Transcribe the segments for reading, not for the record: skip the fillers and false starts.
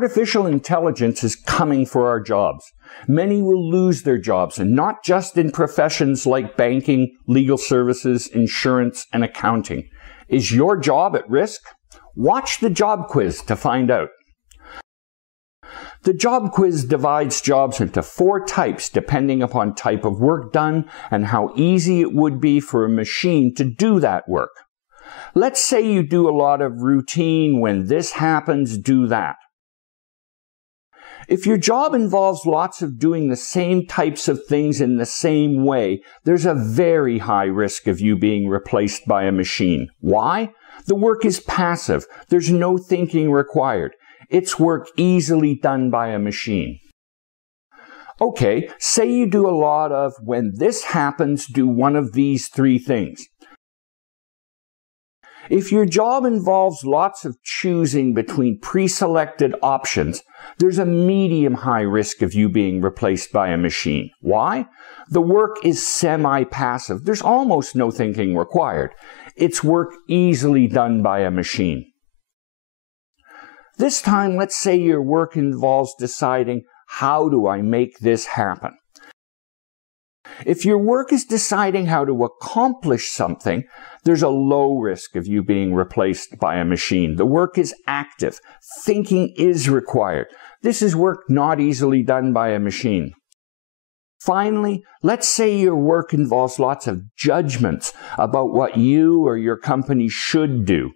Artificial intelligence is coming for our jobs. Many will lose their jobs, and not just in professions like banking, legal services, insurance, and accounting. Is your job at risk? Watch the job quiz to find out. The job quiz divides jobs into 4 types depending upon type of work done and how easy it would be for a machine to do that work. Let's say you do a lot of routine, when this happens, do that. If your job involves lots of doing the same types of things in the same way, there's a very high risk of you being replaced by a machine. Why? The work is passive. There's no thinking required. It's work easily done by a machine. Okay, say you do a lot of, when this happens, do one of these 3 things. If your job involves lots of choosing between pre-selected options, there's a medium-high risk of you being replaced by a machine. Why? The work is semi-passive. There's almost no thinking required. It's work easily done by a machine. This time, let's say your work involves deciding, how do I make this happen? If your work is deciding how to accomplish something, there's a low risk of you being replaced by a machine. The work is active. Thinking is required. This is work not easily done by a machine. Finally, let's say your work involves lots of judgments about what you or your company should do.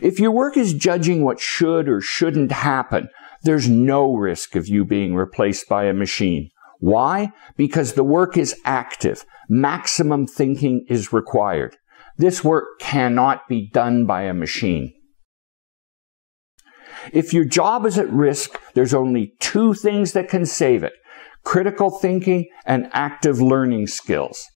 If your work is judging what should or shouldn't happen, there's no risk of you being replaced by a machine. Why? Because the work is active. Maximum thinking is required. This work cannot be done by a machine. If your job is at risk, there's only 2 things that can save it: critical thinking and active learning skills.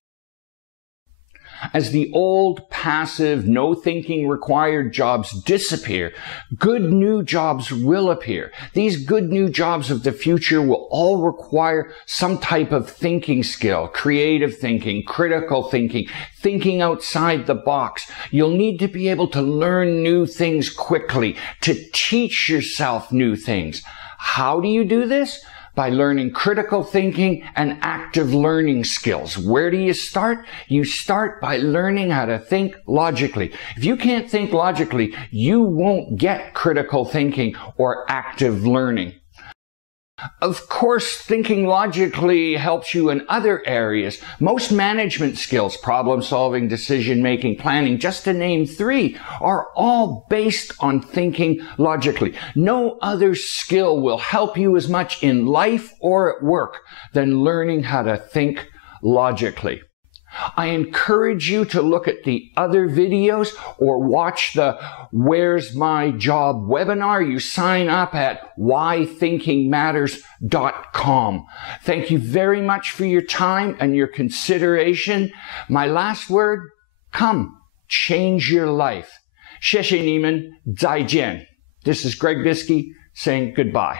As the old, passive, no thinking required jobs disappear, good new jobs will appear. These good new jobs of the future will all require some type of thinking skill: creative thinking, critical thinking, thinking outside the box. You'll need to be able to learn new things quickly, to teach yourself new things. How do you do this? By learning critical thinking and active learning skills. Where do you start? You start by learning how to think logically. If you can't think logically, you won't get critical thinking or active learning. Of course, thinking logically helps you in other areas. Most management skills, problem solving, decision making, planning, just to name 3, are all based on thinking logically. No other skill will help you as much in life or at work than learning how to think logically. I encourage you to look at the other videos or watch the Where's My Job webinar. You sign up at whythinkingmatters.com. Thank you very much for your time and your consideration. My last word, come, change your life. 谢谢你们，再见. This is Greg Biskey saying goodbye.